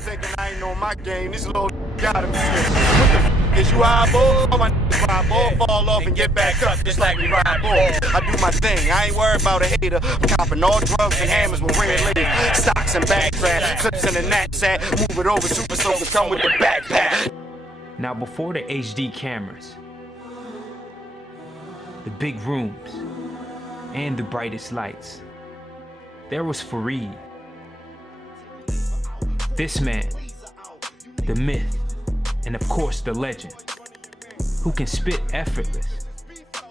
thinking I ain't know my game. This little got him shit. What the f is you eyeball? All my ride ball, fall off and get back up just like we ride ball. I do my thing, I ain't worried about a hater. I'm copping all drugs and hammers with red label. Stocks and backtrack, clips in the knapsack. Move it over, super soakers come with the backpack. Now before the HD cameras, the big rooms, and the brightest lights, there was Fareed. This man, the myth, and of course the legend, who can spit effortless,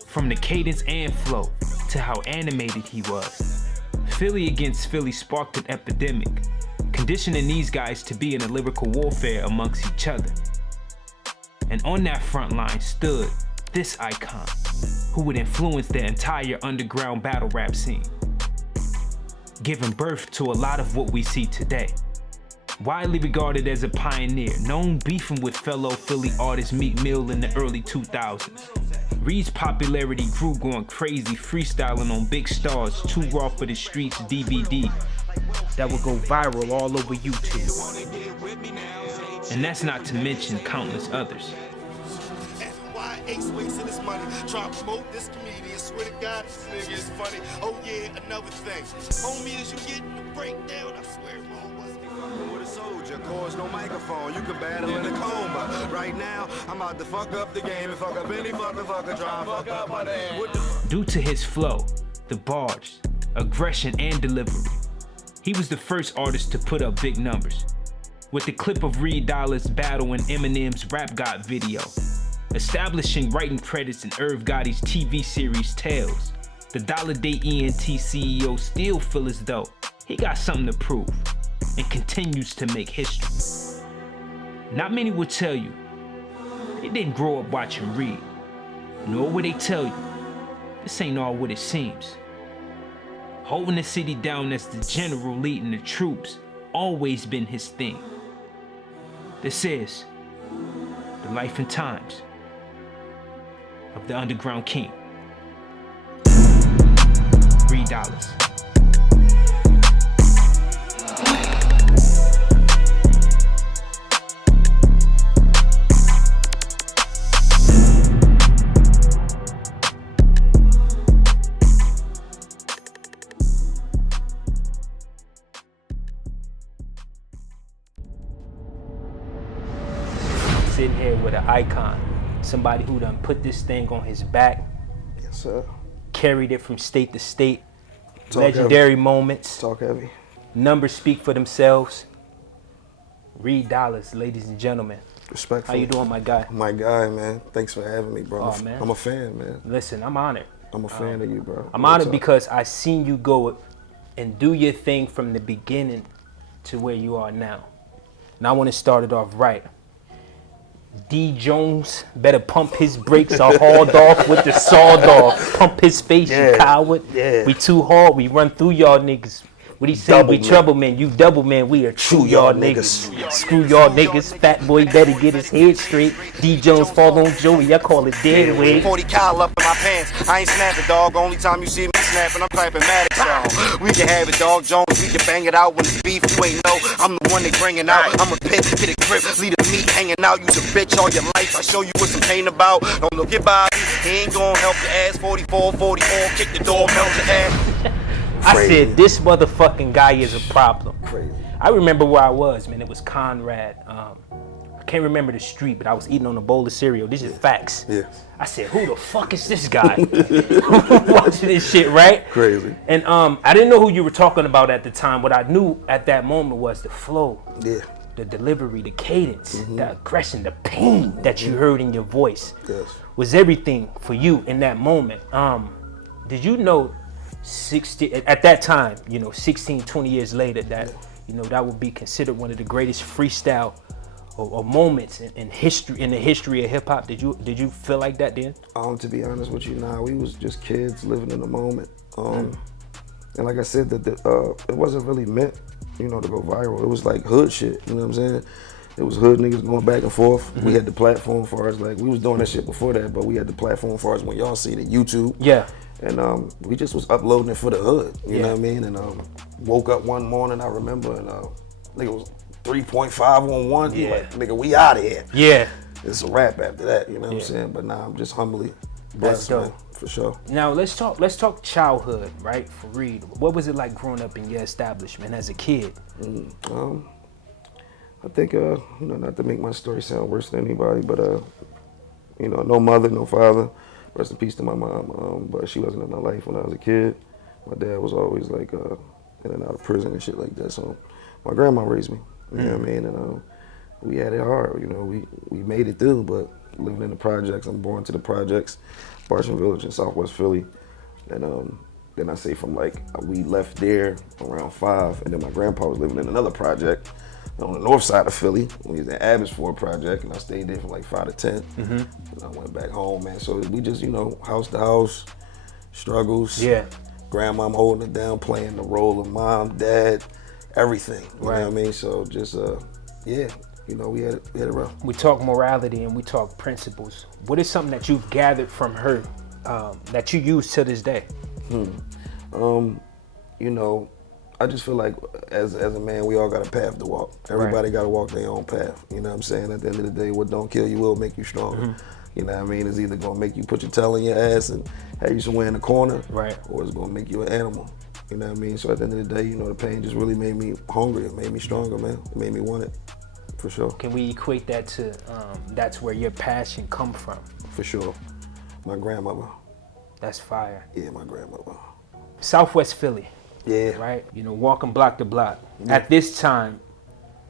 from the cadence and flow to how animated he was. Philly against Philly sparked an epidemic, conditioning these guys to be in a lyrical warfare amongst each other. And on that front line stood this icon, who would influence the entire underground battle rap scene, giving birth to a lot of what we see today. Widely regarded as a pioneer, known beefing with fellow Philly artist Meek Mill in the early 2000s. Reed's popularity grew going crazy, freestyling on Big Star's Too Raw for the Streets DVD that would go viral all over YouTube. And that's not to mention countless others. Ace wasting his money, trying to promote this comedian. Swear to God, this nigga is funny. Oh yeah, another thing. Homie, as you getting the breakdown, I swear it wasn't fucking with a soldier. Cause no microphone, you can battle in a coma. Right now, I'm about to fuck up the game and fuck up any fucker trying to fuck up my name. Due to his flow, the bars, aggression, and delivery, he was the first artist to put up big numbers. With the clip of Reed Dollaz battle in Eminem's Rap God video, establishing writing credits in Irv Gotti's TV series Tales, the Dolla Day CEO still feel as though he got something to prove and continues to make history. Not many will tell you they didn't grow up watching Reed, nor will they tell you this ain't all what it seems. Holding the city down as the general leading the troops always been his thing. This is the life and times of the underground king, Reed Dollaz. Sitting here with an icon. Somebody who done put this thing on his back. Yes, sir. Carried it from state to state. Talk Legendary heavy. moments. Talk heavy. Numbers speak for themselves. Reed Dollaz, ladies and gentlemen. Respectfully. How you doing, my guy? My guy, man. Thanks for having me, bro. Oh, man. I'm a fan, man. Listen, I'm honored. I'm a fan of you, bro. I'm honored because I seen you go and do your thing from the beginning to where you are now. And I want to start it off right. D. Jones better pump his brakes or hauled off with the sawed off. Pump his face, you coward. Yeah. We too hard, we run through y'all niggas. What he say? Double We man. trouble man, you double man, we are true y'all niggas. Screw y'all niggas, fat boy better get his head straight. D. Jones fall on Joey, I call it dead weight. 40 cal up in my pants. I ain't snapping, dog. Only time you see me snapping, I'm clapping Maddox out. We can have it, dog Jones. We can bang it out when it's beef. You ain't know I'm the one they bringing out. I'm a pit, get a grip, lead a meat hanging out. You's a bitch all your life. I show you what some pain about. Don't look at Bobby. He ain't gonna help your ass. 44, 44, kick the door, melt your ass. I said, this motherfucking guy is a problem. Crazy. I remember where I was, man. It was Conrad. I can't remember the street, but I was eating on a bowl of cereal. This is facts. Yeah. I said, who the fuck is this guy? Watching this shit, right? Crazy. And I didn't know who you were talking about at the time. What I knew at that moment was the flow, Yeah. the delivery, the cadence, the aggression, the pain that you heard in your voice Yes. was everything for you in that moment. Did you know 60 at that time, 16, 20 years later, that that would be considered one of the greatest freestyle or moments in history, in the history of hip hop? Did you feel like that then? To be honest with you, we was just kids living in the moment. And like I said, it wasn't really meant, to go viral. It was like hood shit, you know what I'm saying? It was hood niggas going back and forth. We had the platform for us, like we was doing that shit before that, but we had the platform for us when y'all see the YouTube. Yeah. And we just was uploading it for the hood, you know what I mean? And woke up one morning, I remember, and I think it was 3.5 on one, Yeah. like, nigga, we out of here. Yeah. It's a wrap after that, you know what I'm saying? But nah, I'm just humbly blessed, man, for sure. Now let's talk childhood, right? For Reed, what was it like growing up in your establishment as a kid? I think, you know, not to make my story sound worse than anybody, but, you know, no mother, no father. Rest in peace to my mom, but she wasn't in my life when I was a kid. My dad was always like in and out of prison and shit like that. So my grandma raised me, you know what I mean? And we had it hard, you know, we made it through, but living in the projects, I'm born to the projects, Barton Village in Southwest Philly. And then I say from like, we left there around 5, and then my grandpa was living in another project on the north side of Philly. We was in Abbotsford project, and I stayed there from like 5 to 10. And I went back home, man. So we just, you know, house to house, struggles. Yeah. Grandmom holding it down, playing the role of mom, dad, everything. You Right. know what I mean? So just, yeah, you know, we had it rough. We talk morality and we talk principles. What is something that you've gathered from her that you use to this day? You know, I just feel like as a man, we all got a path to walk. Everybody got to walk their own path. You know what I'm saying? At the end of the day, what don't kill you will make you stronger. You know what I mean? It's either gonna make you put your tail in your ass and have you somewhere in the corner, Right. or it's gonna make you an animal. You know what I mean? So at the end of the day, you know, the pain just really made me hungry. It made me stronger, man. It made me want it, for sure. Can we equate that to that's where your passion come from? For sure. My grandmother. That's fire. Yeah, my grandmother. Southwest Philly. Yeah. Right? You know, walking block to block. At this time,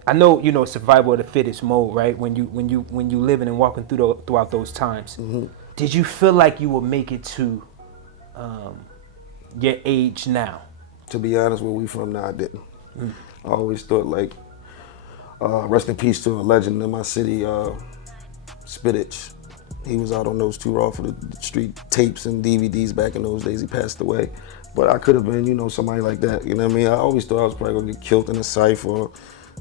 I know, you know, survival of the fittest mode, right? When you living and walking throughout those times. Did you feel like you would make it to your age now? To be honest, where we from now, I didn't. I always thought like, rest in peace to a legend in my city, Spitich. He was out on those 2 Raw for the street tapes and DVDs back in those days. He passed away. But I could have been, you know, somebody like that. You know what I mean? I always thought I was probably gonna get killed in a cypher, or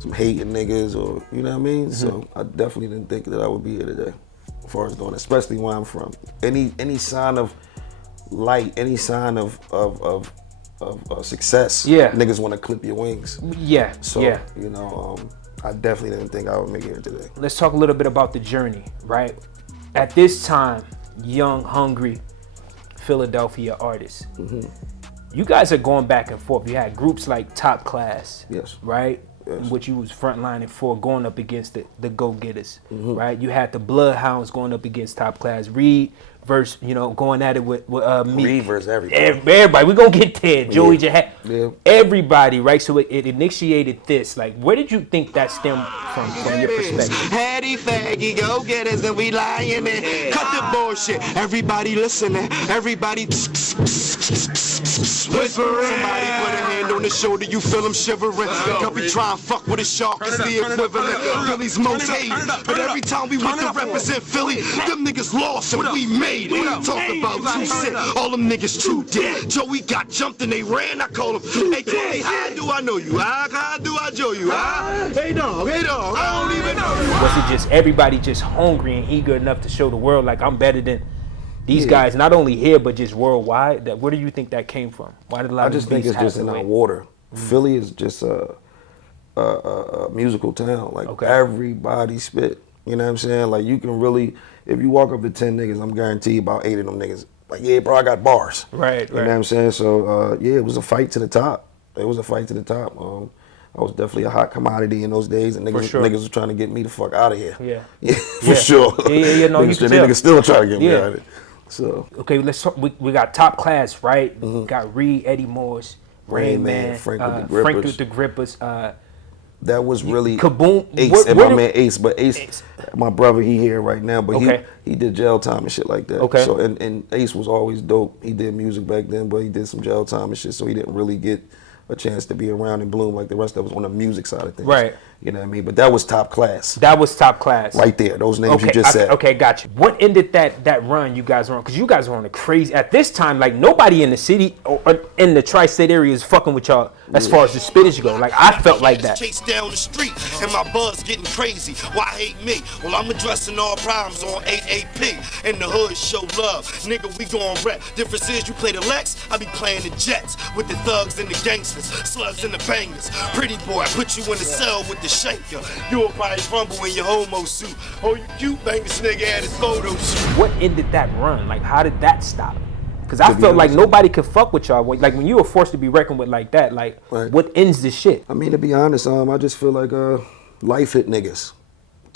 some hating niggas, or, you know what I mean? So I definitely didn't think that I would be here today, as far as doing, especially where I'm from. Any sign of light, any sign of success, niggas want to clip your wings. Yeah. So, yeah. you know, I definitely didn't think I would make it here today. Let's talk a little bit about the journey, right? At this time, young, hungry Philadelphia artists. You guys are going back and forth. You had groups like Top Class, Yes. right? Yes. Which you was frontlining for, going up against the Go-Getters, right? You had the Bloodhounds going up against Top Class. Reed versus, you know, going at it with Meek. Reed versus everybody. Everybody, we gonna get there. Joey Jahad. Yeah. Everybody, right? So it initiated this. Like, where did you think that stemmed from your perspective? Hattie faggy, go get us and we lying in. Cut the bullshit. Everybody listening. Everybody whispering. Somebody put a hand on the shoulder, you feel them shivering. Don't be trying to fuck with a shark, it's the equivalent. Philly's most hated. But every time we went to represent Philly, them niggas lost and we made it. Talk about too sick, all them niggas too dead. Joey got jumped and they ran, I call him. Hey, Tony, how do I know you? How do I know you? Hey, dog, I don't even know you. Was it just everybody just hungry and eager enough to show the world like I'm better than these guys, not only here but just worldwide? That where do you think that came from? Why did a lot I of just these think it's just in our water. Philly is just a musical town. Like everybody spit. You know what I'm saying? Like you can really, if you walk up to 10 niggas, I'm guaranteed about 8 of them niggas. Like, yeah, bro, I got bars. Right. You know what I'm saying? So yeah, it was a fight to the top. It was a fight to the top. I was definitely a hot commodity in those days, and niggas was trying to get me the fuck out of here. Yeah. For sure. Yeah. No, you can tell. Niggas still trying to get me out of it. So okay, let's talk. We got Top Class, right? We got Reed, Eddie Morse, Rain Man, Frank with the Grippers. That was really Kaboom. Ace, and my man Ace, but Ace, my brother, he here right now, but he did jail time and shit like that. Okay. So and Ace was always dope. He did music back then, but he did some jail time and shit, so he didn't really get a chance to be around and bloom like the rest of us on the music side of things. Right. You know what I mean? But that was Top Class. That was Top Class. Right there, those names you just said. Okay, gotcha. What ended that run you guys were on? Because you guys were on a crazy, at this time, like nobody in the city or in the tri-state area is fucking with y'all as far as the spittage go. Like I felt like that. Chase down the street and my buzz getting crazy. Why hate me? Well, I'm addressing all problems on 8AP. In the hood, show love. Nigga, we gon' rap. Difference is you play the Lex, I be playing the Jets with the thugs and the gangsters, slugs and the bangers. Pretty boy, I put you in the cell with the to shake you. You'll probably rumble in your homo suit. Oh, you cute, bang, this nigga had his photo shoot. What ended that run? Like, how did that stop? Because I felt like nobody could fuck with y'all. Like, when you were forced to be reckoned with like that, like, what ends this shit? I mean, to be honest, I just feel like life hit niggas.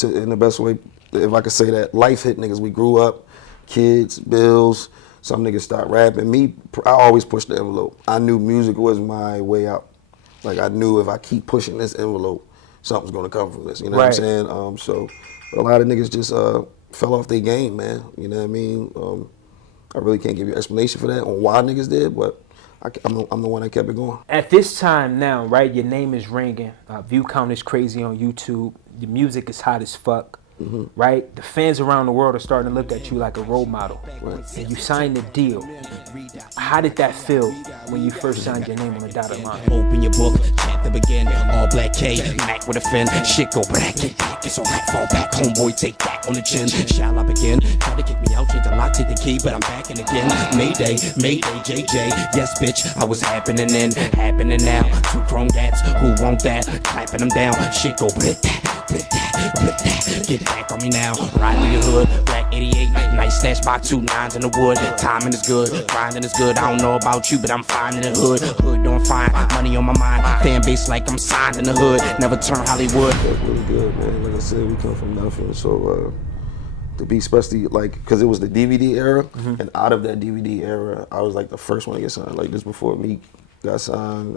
In the best way, if I could say that. Life hit niggas. We grew up, kids, bills. Some niggas stopped rapping. Me, I always pushed the envelope. I knew music was my way out. Like, I knew if I keep pushing this envelope, something's gonna come from this. You know what I'm saying? So a lot of niggas just fell off their game, man. You know what I mean? I really can't give you an explanation for that on why niggas did, but I'm the one that kept it going. At this time now, right, your name is ringing. View count is crazy on YouTube. Your music is hot as fuck, right? The fans around the world are starting to look at you like a role model. And you signed the deal. How did that feel when you first signed your name on the dotted line? Open your book, chapter begin. All black K, Mac with a fin. Shit go back, get back. It's alright, fall back. Homeboy, take that on the chin. Shall I begin? Try to kick me out, change the lock, take the key, but I'm back in again. Mayday, JJ. Yes, bitch, I was happening now. Two chrome gats, who want that? Clapping them down. Shit go blip that. Get back on me now. Ride through your hood, black 88. Nice stash by 2 9s in the wood. Timing is good, grinding is good. I don't know about you, but I'm fine in the hood. Hood doing fine, money on my mind. Fan base like I'm signed in the hood. Never turn Hollywood. That's really good, man. Like I said, we come from nothing. So to be especially like, because it was the DVD era, and out of that DVD era, I was like the first one to get signed. Like this before Meek got signed,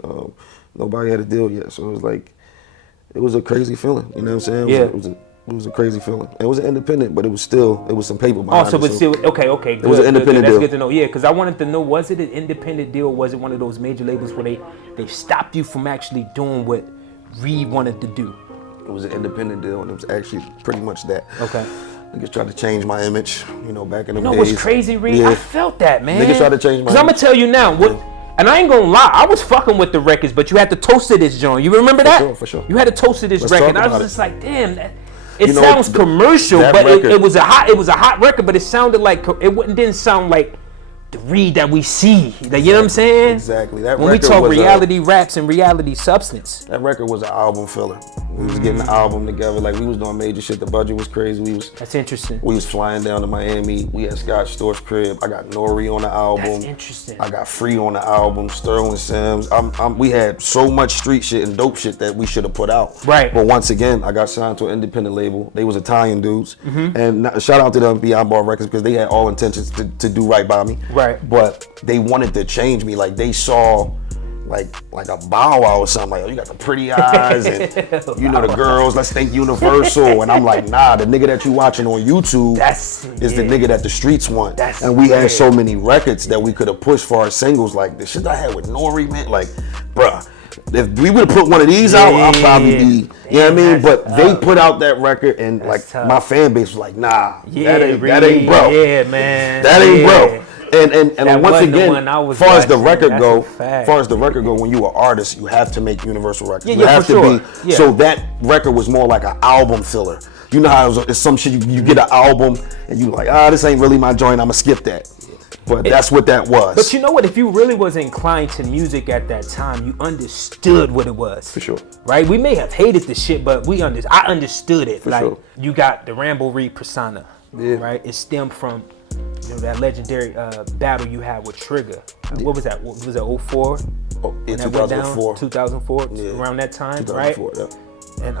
nobody had a deal yet. So it was like, it was a crazy feeling. You know what I'm saying? It was a crazy feeling. It was an independent, but it was some paper behind it. But still, okay, good. It was an independent deal. That's good to know. Yeah, because I wanted to know, was it an independent deal? Or was it one of those major labels where they stopped you from actually doing what Reed wanted to do? It was an independent deal, and it was actually pretty much that. Okay. Niggas tried to change my image, you know, back in the days. You know what's crazy, Reed? Yeah. I felt that, man. Niggas tried to change my image. Because I'm going to tell you now, and I ain't gonna lie, I was fucking with the records, but you had to toast to this joint. You remember that? For sure. You had to toast to this Let's record. I was just like, damn, it sounds commercial, but it was a hot record, but it sounded like didn't sound like the Reed that we see. Exactly. You know what I'm saying? Exactly. When we talk reality raps and reality substance. That record was an album filler. We was getting the album together, like we was doing major shit. The budget was crazy. That's interesting. We was flying down to Miami. We had Scott Storch's crib. I got Nori on the album. That's interesting. I got Free on the album. Sterling Sims. We had so much street shit and dope shit that we should have put out. Right. But once again, I got signed to an independent label. They was Italian dudes, and shout out to them Beyond Bar Records because they had all intentions to do right by me. Right. But they wanted to change me. Like they saw. Like a Bow Wow or something, like, oh, you got the pretty eyes and you know the girls, let's think Universal. And I'm like, nah, the nigga that you watching on YouTube is the nigga that the streets want. And we had so many records that we could have pushed for our singles, like the shit I had with Nori, man, like, bruh, if we would have put one of these out, I'll probably be, you know what I mean? But they put out that record and like my fan base was like, nah, that ain't bro. Yeah, man. That ain't bro. And once again, as far as the record go, when you are an artist, you have to make universal records. You have to be. So that record was more like an album filler. You know how it's some shit you get an album and you like, this ain't really my joint, I'ma skip that. But that's what that was. But you know what? If you really was inclined to music at that time, you understood what it was. For sure. Right? We may have hated the shit, but I understood it. For like sure. You got the Rambo Reed persona. Yeah. Right? It stemmed from that legendary battle you had with Trigger. What was that? Was it 04? Oh, yeah, 2004. 2004, around that time, 2004, right? Yeah. And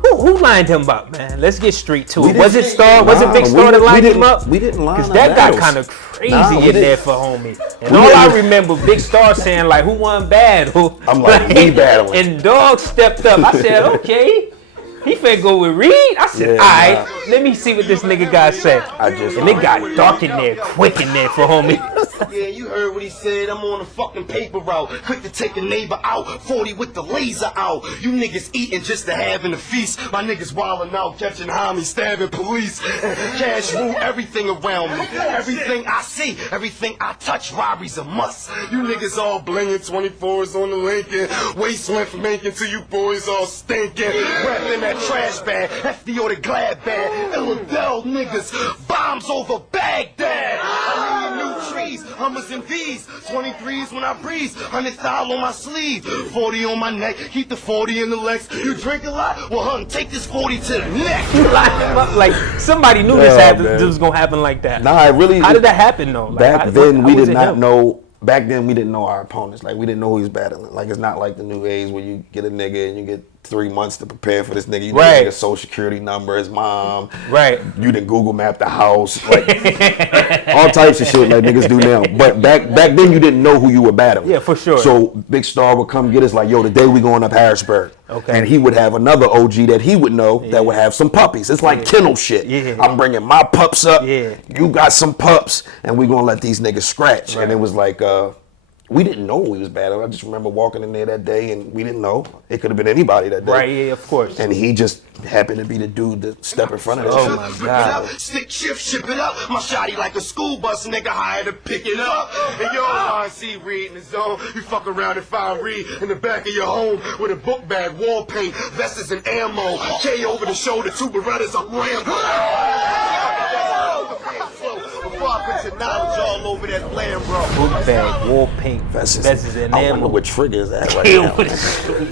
who lined him up, man? Let's get straight to it. Was it Star? Was it Big Star that lined him up? We didn't line up. Because that got kind of crazy in there for homie. And all I remember, Big Star saying like, "Who won battle?" I'm like, "We battling." And Dog stepped up. I said, "Okay." He finna go with Reed? I said, alright, let me see what this nigga got say. And it got dark in there, quick in there for homie. Yeah, you heard what he said. I'm on the fucking paper route. Quick to take a neighbor out. 40 with the laser out. You niggas eating just to have in the feast. My niggas wildin' out, catching homies, stabbing police. Cash rule everything around me. Everything I see, everything I touch, robbery's a must. You niggas all blingin', 24s on the Lincoln. Waist length making till you boys all stinking. Rapping that trash bag, FDO the glad bag. Illidale niggas, bombs over Baghdad. I need a new trees, Hummers and V's, 23s when I breeze, 100 style on my sleeve, 40 on my neck, keep the 40 in the legs. You drink a lot? Well, hun, take this 40 to the neck. You lock him up like somebody knew this was gonna happen like that. Nah, it really. How did that happen though? Like, back then, we did not know. Back then, we didn't know our opponents. Like, we didn't know who he was battling. Like, it's not like the new age where you get a nigga and you get 3 months to prepare for this nigga. You know his social security number, his mom. Right. You didn't Google map the house. Like, all types of shit like niggas do now. But back then, you didn't know who you were battling. Yeah, for sure. So Big Star would come get us like, yo, today we going up Harrisburg. Okay. And he would have another OG that he would know that would have some puppies. It's like kennel shit. Yeah. I'm bringing my pups up. Yeah. You got some pups, and we gonna let these niggas scratch. Right. And it was like, we didn't know we was battling. I just remember walking in there that day, and we didn't know. It could have been anybody that day. Right, yeah, of course. And he just happened to be the dude that stepped in front of us. Oh, my God. Stick shift, ship it up. My shotty like a school bus, nigga, hired to pick it up. And yo, RC read in the zone. You fuck around if I read in the back of your home with a book bag, wall paint, vests and ammo. K over the shoulder, two Berettas, I'm Rambo. Before I put your knowledge all over that land, bro. Book bag, wall paint, vests and ammo. I wonder what trigger is that right now.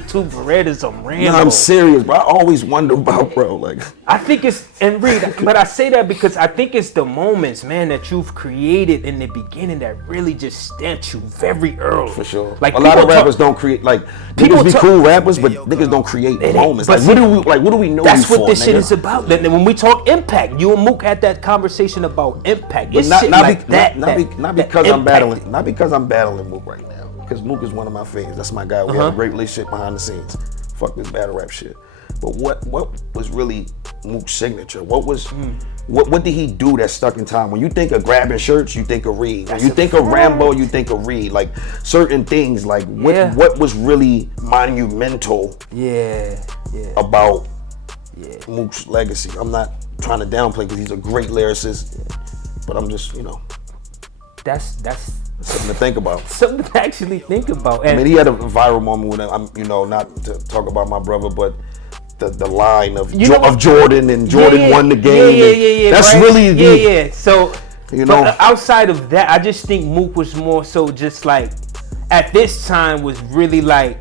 Two Berettas, I'm Rambo. No, I'm serious, bro. I always wonder about, bro. Like, I think it's, and Reed, but I say that because I think it's the moments, man, that you've created in the beginning that really just stamped you very early. For sure. Like, a lot of rappers don't create, like, niggas be cool rappers, but niggas don't create moments. Like, what do we know? That's what this shit is about. Then when we talk impact, you and Mook had that conversation about impact. It's shit like that. Not because I'm battling. Not because I'm battling Mook right now. Because Mook is one of my faves. That's my guy. We have a great relationship behind the scenes. Fuck this battle rap shit. But what was really Mook's signature? What did he do that stuck in time? When you think of grabbing shirts, you think of Reed. When you think of Rambo, you think of Reed. Like certain things, like what was really monumental about Mook's legacy? I'm not trying to downplay because he's a great lyricist, but I'm just, that's something to think about. Something to actually think about. And I mean, he had a viral moment when I'm, not to talk about my brother, but the line of Jordan and Jordan won the game. Yeah. That's right? really the So but outside of that, I just think Mook was more so just like at this time was really like,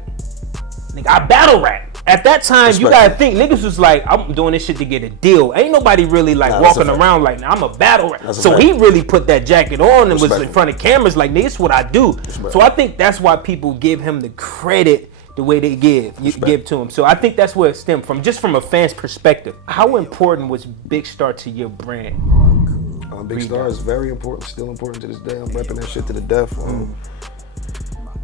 nigga, I battle rap. At that time, you gotta think niggas was like, I'm doing this shit to get a deal. Ain't nobody really like walking around like, I'm a battle rap. So he really put that jacket on and was in front of cameras like, nigga, this is what I do. So I think that's why people give him the credit the way they give to him. So I think that's where it stemmed from, just from a fan's perspective. How important was Big Star to your brand? Big Star is very important, still important to this day. I'm repping that shit to the death.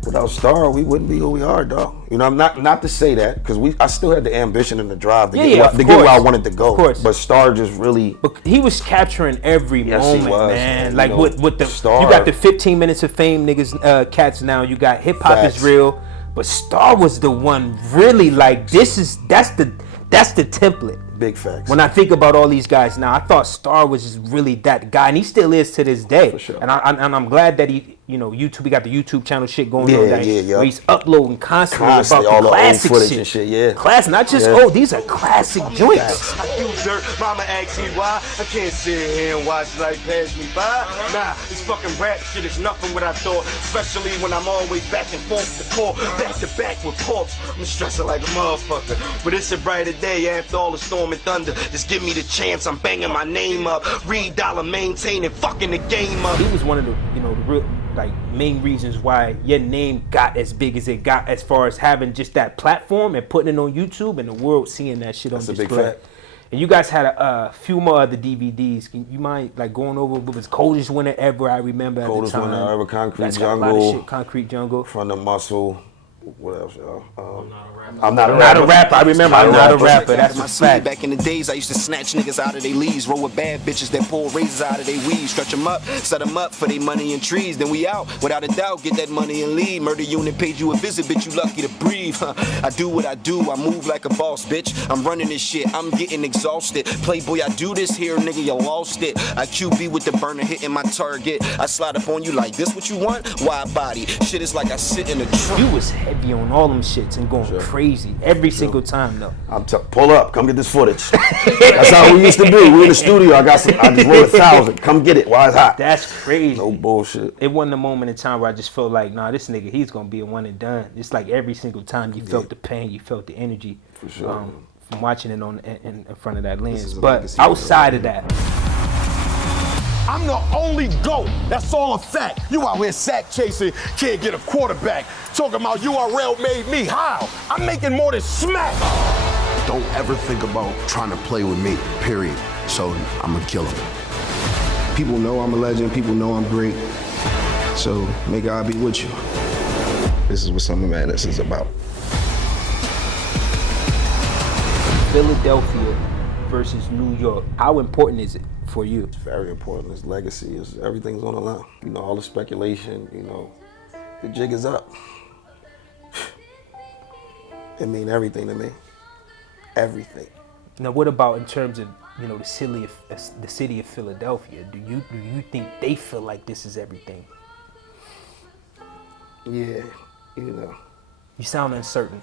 Without Star, we wouldn't be who we are, dog. I'm not to say that, because I still had the ambition and the drive to get where I wanted to go. Of course. But Star just really... But he was capturing every moment, man. Like with the Star, you got the 15 minutes of fame niggas, cats now. You got hip hop is real, but Star was the one really like that's the template. Big facts. When I think about all these guys now, I thought Star was just really that guy, and he still is to this day. For sure. And I'm glad that he, YouTube. We got the YouTube channel shit going on. Where he's uploading constantly about all the classic old shit. And Classic, not just these are classic joints. I do dirt, mama asks me why. I can't sit here and watch life pass me by. Nah, this fucking rap shit is nothing what I thought. Especially when I'm always back and forth to court, back to back with corpse. I'm stressing like a motherfucker. But it's a brighter day after all the storm and thunder. Just give me the chance, I'm banging my name up. Reed Dollar maintaining, fucking the game up. He was one of the, the real, main reasons why your name got as big as it got, as far as having just that platform and putting it on YouTube and the world seeing that shit on display. That's a big fact. And you guys had a few more other DVDs. Can you mind going over what was coldest winner ever? I remember coldest at the time. Coldest winner ever, Concrete Jungle. A lot of shit, Concrete Jungle. From the Muscle. What else, y'all? I'm not a rapper. I remember I'm not a rapper. That's my fact. Back in the days, I used to snatch niggas out of their leaves, roll with bad bitches that pull razors out of their weeds, stretch them up, set them up for their money and trees. Then we out, without a doubt, get that money and leave. Murder unit paid you a visit, bitch, you lucky to breathe. I do what I do, I move like a boss, bitch. I'm running this shit, I'm getting exhausted. Playboy, I do this here, nigga, you lost it. I QB with the burner hitting my target. I slide up on you like, this what you want? Wide body, shit is like I sit in a trunk. You was heavy on all them shits and going crazy every single time though. Pull up, come get this footage. That's how we used to be. We in the studio. I just wrote 1,000. Come get it while it's hot. That's crazy. No bullshit. It wasn't a moment in time where I just felt like, nah, this nigga, he's gonna be a one and done. It's like every single time you felt the pain, you felt the energy. For sure. From watching it in front of that lens. But outside of that, I'm the only GOAT. That's all a fact. You out here sack chasing, can't get a quarterback. Talking about URL made me. How? I'm making more than smack. Don't ever think about trying to play with me, period. So I'm gonna kill him. People know I'm a legend. People know I'm great. So may God be with you. This is what Summer Madness is about. Philadelphia versus New York. How important is it for you? It's very important. It's legacy. Everything's on the line. You know, all the speculation, you know, the jig is up. It mean everything to me. Everything. Now, what about in terms of, you know, the city of Philadelphia? Do you think they feel like this is everything? Yeah, you know. You sound uncertain.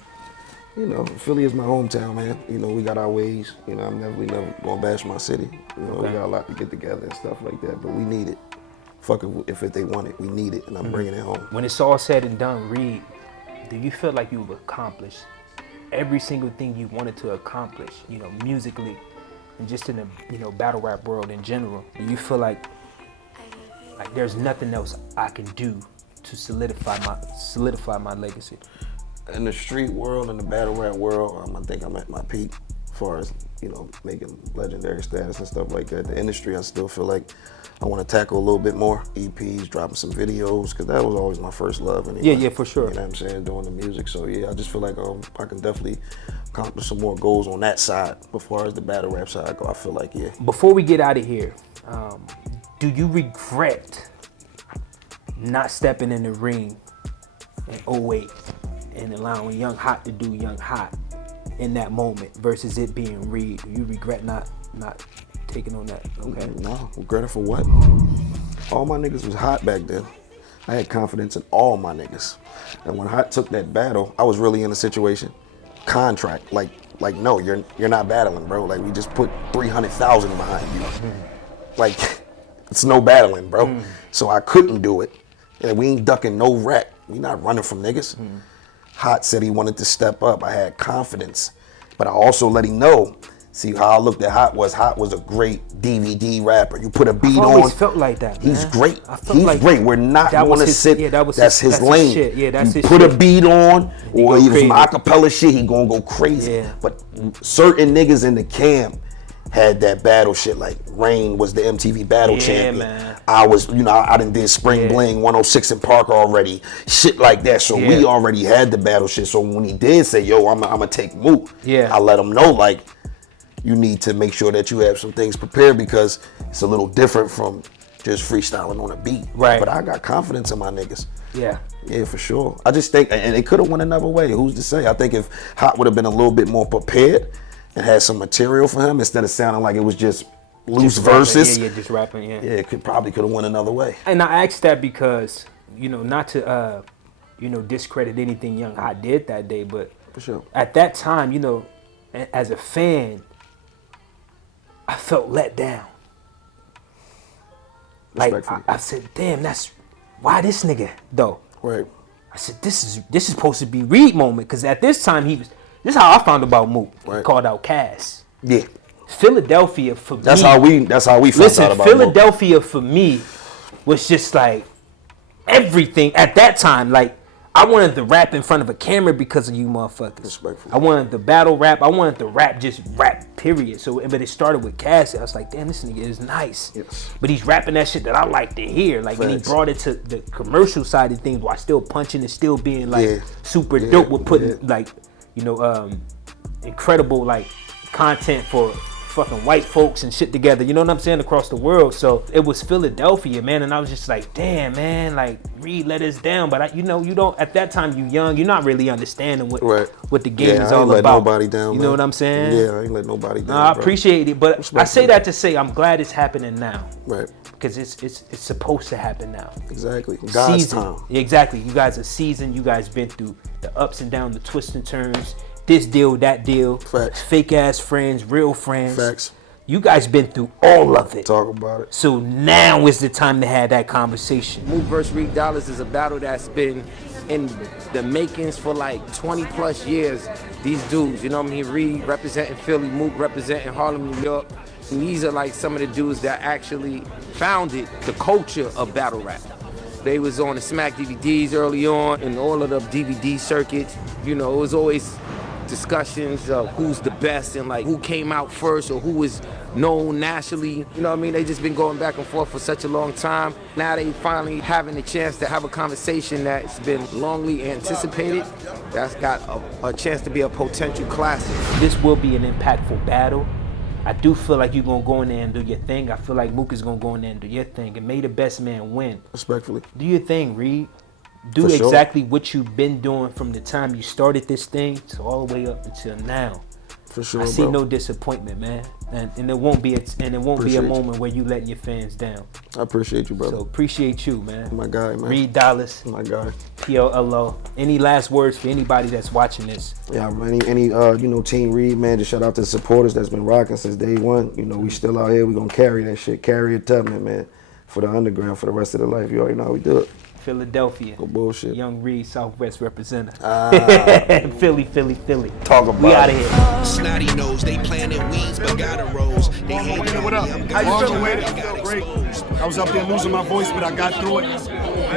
You know, Philly is my hometown, man. You know, we got our ways. You know, we never gonna bash my city. You know, we got a lot to get together and stuff like that, but we need it. Fuck it, if they want it, we need it, and I'm bringing it home. When it's all said and done, Reed, do you feel like you've accomplished every single thing you wanted to accomplish, you know, musically and just in the, you know, battle rap world in general? Do you feel like there's nothing else I can do to solidify my legacy? In the street world, in the battle rap world, I think I'm at my peak as far as, you know, making legendary status and stuff like that. The industry, I still feel like I want to tackle a little bit more. EPs, dropping some videos, because that was always my first love. Anyway. Yeah, for sure. You know what I'm saying? Doing the music. So yeah, I just feel like I can definitely accomplish some more goals on that side. As far as the battle rap side go, I feel like, yeah. Before we get out of here, do you regret not stepping in the ring in 08 and allowing Young Hot to do Young Hot in that moment versus it being Reed? Do you regret not taking on that? Okay. No, regret it for what? All my niggas was hot back then. I had confidence in all my niggas. And when Hot took that battle, I was really in a situation, contract, like no, you're not battling, bro. Like, we just put 300,000 behind you. Like, it's no battling, bro. So I couldn't do it. And we ain't ducking no wreck. We not running from niggas. Hot said he wanted to step up. I had confidence, but I also let him know. See how I looked at Hot was a great DVD rapper. You put a beat on. I always felt like that, man. He's great. He's like great. We're not going to sit. Yeah, that's his lane. Shit. Yeah, that's you his put shit. a beat on, or even some acapella shit, he gonna go crazy. Yeah. But certain niggas in the camp had that battle shit. Like Rain was the MTV battle champion. Man. I was, you know, I done did Spring Bling 106 in Park already. Shit like that. So we already had the battle shit. So when he did say, yo, I'm gonna take Mook, I let him know, like, you need to make sure that you have some things prepared because it's a little different from just freestyling on a beat. Right. But I got confidence in my niggas. Yeah. Yeah, for sure. I just think, and it could have went another way. Who's to say? I think if Hot would have been a little bit more prepared and had some material for him instead of sounding like it was just loose verses. Yeah, just rapping, Yeah, it probably could have went another way. And I asked that because, you know, not to, you know, discredit anything Young Hot did that day, but for sure. At that time, you know, as a fan, I felt let down. Like, I said, damn, that's why this nigga, though. Right. I said, this is supposed to be Reed moment, because at this time, this is how I found about Mook. Right. He called out Cass. Yeah. Philadelphia for me. That's how we found out about Philadelphia Mook. for me was just like everything at that time. Like, I wanted to rap in front of a camera because of you motherfuckers. Respectfully. I wanted the battle rap. I wanted to rap, just rap, period. So, but it started with Cassie. I was like, damn, this nigga is nice. Yes. But he's rapping that shit that I like to hear. Like, and he brought it to the commercial side of things while still punching and still being like super dope with putting like, you know, incredible like content for fucking white folks and shit together, you know what I'm saying, across the world. So it was Philadelphia, man, and I was just like, damn, man, like Reed let us down. But you don't at that time, you young, you're not really understanding what the game is all about. I ain't let nobody down, you man. know what I'm saying? Yeah, I ain't let nobody down. I appreciate it, but I say that to say I'm glad it's happening now. Right. Because it's supposed to happen now. Exactly. God's time. Exactly. You guys are seasoned. You guys been through the ups and downs, the twists and turns. This deal, that deal. Facts. Fake ass friends, real friends. Facts. You guys been through all of it. Talk about it. So now is the time to have that conversation. Mook vs. Reed Dollaz is a battle that's been in the makings for like 20 plus years. These dudes, you know what I mean? Reed representing Philly, Mook representing Harlem, New York. And these are like some of the dudes that actually founded the culture of battle rap. They was on the Smack DVDs early on and all of the DVD circuits. You know, it was always discussions of who's the best and like who came out first or who was known nationally. You know what I mean? They just been going back and forth for such a long time. Now they finally having a chance to have a conversation that's been longly anticipated. That's got a chance to be a potential classic. This will be an impactful battle. I do feel like you're gonna go in there and do your thing. I feel like Mook is gonna go in there and do your thing, and may the best man win. Respectfully. Do your thing, Reed. Do For exactly what you've been doing from the time you started this thing to all the way up until now. For sure, I see bro. no disappointment, man, and it won't be a moment where you letting your fans down. I appreciate you, brother. So appreciate you, man. My guy, man. Reed Dollaz. My guy. PLLO. Any last words for anybody that's watching this? Yeah, any Team Reed, man, just shout out to the supporters that's been rocking since day one. You know, we still out here, we gonna carry that shit, carry it toughness, man, for the underground for the rest of their life. You already know how we do it. Philadelphia. No bullshit. Young Reed, Southwest representative. Philly. Talk about we out of here. Snotty nose, they planted weeds but got a rose. They hate What up? How you feeling, man? I feel great. I was up there losing my voice, but I got through it. You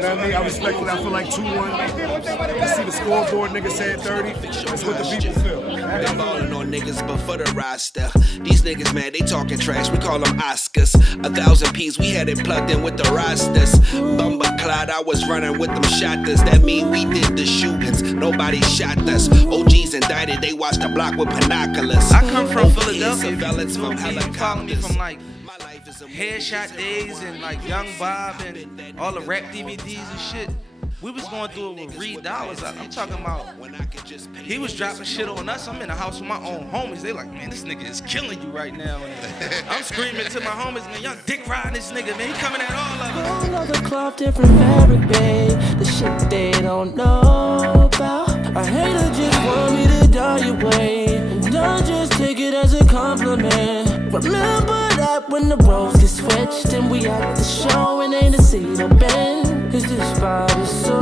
know what I mean? I respectfully, I feel like 2-1. You see the scoreboard, niggas saying 30. That's what the people feel. Been ballin' on niggas, but for the roster. These niggas, man, they talking trash. We call them Oscars. 1,000 P's, we had it plugged in with the rosters. Bumba Clyde, I was running with them shotters. That mean we did the shootings. Nobody shot us. OGs indicted, they watched the block with binoculars. I come from Philadelphia. Surveillance from You follow me helicopters. from like Headshot Days and like Young Bob and all the rap DVDs and shit. We was going through it with Reed Dollaz. I'm talking about he was dropping shit on us. I'm in the house with my own homies. They like, man, this nigga is killing you right now. And I'm screaming to my homies, man, y'all dick riding this nigga, man. He coming at all of us. Another cloth, different fabric, babe. The shit they don't know about. I hate her just want me to die your way. And don't just take it as a compliment. Remember that when the roles get switched and we at the show and ain't a seat open. Cause this vibe is so